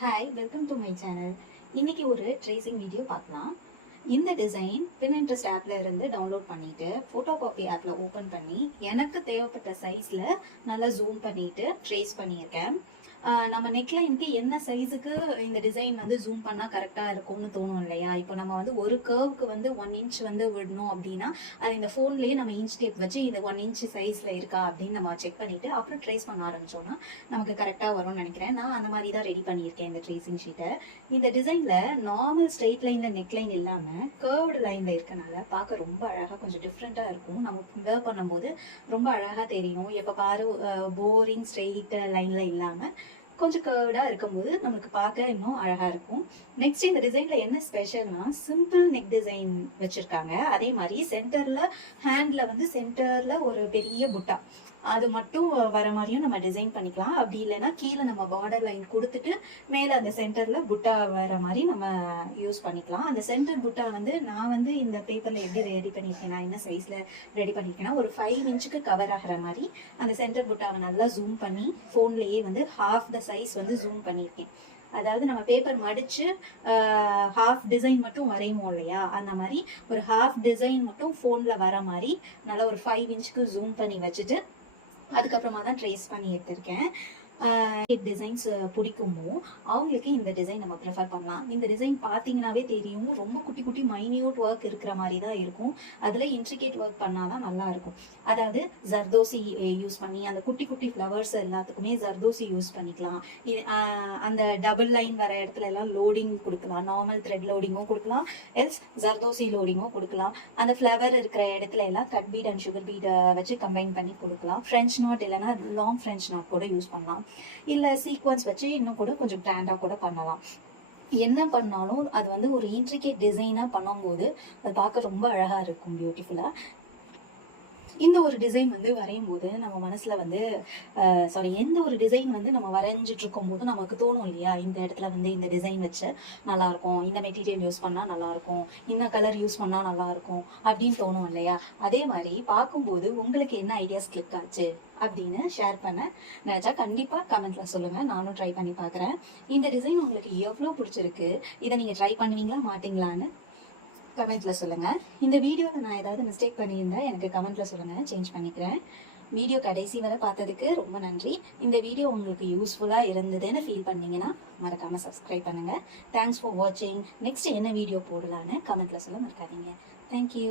Hi, welcome to my channel. இன்னைக்கு ஒரு tracing video பார்க்கலாம். இந்த டிசைன் பின்இன்ட்ரெஸ்ட் ஆப்ல இருந்து டவுன்லோட் பண்ணிட்டு ஃபோட்டோ காப்பி ஆப்ல ஓப்பன் பண்ணி எனக்கு தேவைப்பட்ட சைஸ்ல நல்லா ஜூம் பண்ணிட்டு ட்ரேஸ் பண்ணியிருக்கேன். நம்ம நெக்லைனுக்கு என்ன சைஸுக்கு இந்த டிசைன் வந்து ஜூம் பண்ணால் கரெக்டாக இருக்கும்னு தோணும் இல்லையா? இப்போ நம்ம வந்து ஒரு கர்வுக்கு வந்து 1 இன்ச் வந்து விடணும் அப்படின்னா அது இந்த ஃபோன்லேயே நம்ம இன்ச் டேப் வச்சு இந்த 1 இன்ச் சைஸில் இருக்கா அப்படின்னு நம்ம செக் பண்ணிவிட்டு அப்புறம் ட்ரேஸ் பண்ண ஆரம்பிச்சோம்னா நமக்கு கரெக்டாக வரும்னு நினைக்கிறேன். நான் அந்த மாதிரி தான் ரெடி பண்ணியிருக்கேன் இந்த ட்ரேசிங் ஷீட்டை. இந்த டிசைனில் நார்மல் ஸ்ட்ரெயிட் லைனில் நெக்லைன் இல்லாமல் கர்வ்டு லைனில் இருக்கனால பார்க்க ரொம்ப அழகாக கொஞ்சம் டிஃப்ரெண்ட்டாக இருக்கும். நம்ம வேர் பண்ணும்போது ரொம்ப அழகாக தெரியும். எப்போ பாரு போரிங் ஸ்ட்ரெயிட் லைனில் இல்லாமல் கொஞ்சம் கர்வ்டாக இருக்கும்போது நமக்கு பார்க்க இன்னும் அழகாக இருக்கும். நெக்ஸ்ட் இந்த டிசைனில் என்ன ஸ்பெஷல்னா சிம்பிள் நெக் டிசைன் வச்சுருக்காங்க. அதே மாதிரி சென்டரில் ஹேண்டில் வந்து சென்டரில் ஒரு பெரிய புட்டா அது மட்டும் வர மாதிரியும் நம்ம டிசைன் பண்ணிக்கலாம். அப்படி இல்லைன்னா கீழே நம்ம பார்டர் லைன் கொடுத்துட்டு மேலே அந்த சென்டரில் புட்டா வர மாதிரி நம்ம யூஸ் பண்ணிக்கலாம். அந்த சென்டர் புட்டா வந்து நான் வந்து இந்த பேப்பரில் எப்படி ரெடி பண்ணியிருக்கேன், நான் என்ன சைஸில் ரெடி பண்ணியிருக்கேன்னா ஒரு 5 இன்ச்சுக்கு கவர் ஆகிற மாதிரி அந்த சென்டர் புட்டாவை நல்லா ஜூம் பண்ணி ஃபோன்லேயே வந்து ஹாஃப் த சைஸ் வந்து ஜூம் பண்ணியிருக்கேன். அதாவது நம்ம பேப்பர் மடித்து ஹாஃப் டிசைன் மட்டும் வரையுமோ இல்லையா, அந்த மாதிரி ஒரு ஹாஃப் டிசைன் மட்டும் ஃபோனில் வர மாதிரி நல்லா ஒரு 5 இன்ச்சுக்கு ஜூம் பண்ணி வச்சுட்டு அதுக்கப்புறமா தான் ட்ரேஸ் பண்ணி எடுத்திருக்கேன். டிசைன்ஸ் பிடிக்குமோ அவங்களுக்கு இந்த டிசைன் நம்ம ப்ரிஃபர் பண்ணலாம். இந்த டிசைன் பார்த்தீங்கன்னாவே தெரியும், ரொம்ப குட்டி குட்டி மைன்யூட் ஒர்க் இருக்கிற மாதிரி தான் இருக்கும். அதில் இன்ட்ரிகேட் ஒர்க் பண்ணால் தான் நல்லா இருக்கும். அதாவது ஜர்தோசி யூஸ் பண்ணி அந்த குட்டி குட்டி ஃப்ளவர்ஸ் எல்லாத்துக்குமே ஜர்தோசி யூஸ் பண்ணிக்கலாம். அந்த டபுள் லைன் வர இடத்துல எல்லாம் லோடிங் கொடுக்கலாம். நார்மல் த்ரெட் லோடிங்கும் கொடுக்கலாம், எல்ஸ் ஜர்தோசி லோடிங்கும் கொடுக்கலாம். அந்த ஃப்ளவர் இருக்கிற இடத்துல எல்லாம் cut beat and sugar beat வச்சு கம்பைன் பண்ணி கொடுக்கலாம். ஃப்ரெஞ்ச் நாட் இல்லைன்னா லாங் ஃப்ரெஞ்ச் நாட் கூட யூஸ் பண்ணலாம். இல்லை சீக்வன்ஸ் வச்சு இன்னும் கூட கொஞ்சம் கிராண்டாக கூட பண்ணலாம். என்ன பண்ணாலும் அது வந்து ஒரு இன்ட்ரிகேட் டிசைனாக பண்ணும்போது அது பார்க்க ரொம்ப அழகாக இருக்கும், பியூட்டிஃபுல்லாக. இந்த ஒரு டிசைன் வந்து வரையும் போது நம்ம மனசுல வந்து எந்த ஒரு டிசைன் வந்து நம்ம வரைஞ்சிட்டு இருக்கும் போது நமக்கு தோணும் இல்லையா, இந்த இடத்துல வந்து இந்த டிசைன் வச்சு நல்லா இருக்கும், இந்த மெட்டீரியல் யூஸ் பண்ணா நல்லா இருக்கும், இந்த கலர் யூஸ் பண்ணா நல்லா இருக்கும் அப்படின்னு தோணும் இல்லையா? அதே மாதிரி பார்க்கும்போது உங்களுக்கு என்ன ஐடியாஸ் கிளிக் ஆச்சு அப்படின்னு ஷேர் பண்ண நினைச்சா கண்டிப்பா கமெண்ட்ல சொல்லுங்க. நானும் ட்ரை பண்ணி பார்க்குறேன். இந்த டிசைன் உங்களுக்கு எவ்வளோ பிடிச்சிருக்கு, இதை நீங்க ட்ரை பண்ணுவீங்களா மாட்டீங்களான்னு கமெண்ட்ல சொல்லுங்க. இந்த வீடியோவில் நான் ஏதாவது மிஸ்டேக் பண்ணியிருந்தா எனக்கு கமெண்ட்ல சொல்லுங்க, சேஞ்ச் பண்ணிக்கிறேன். வீடியோ கடைசி வரை பார்த்ததுக்கு ரொம்ப நன்றி. இந்த வீடியோ உங்களுக்கு யூஸ்ஃபுல்லாக இருந்ததுன்னு ஃபீல் பண்ணீங்கன்னா மறக்காம சப்ஸ்கிரைப் பண்ணுங்க. தேங்க்ஸ் ஃபார் வாட்சிங். நெக்ஸ்ட் என்ன வீடியோ போடலான்னு கமெண்ட்ல சொல்ல மறக்காதீங்க. தேங்க்யூ.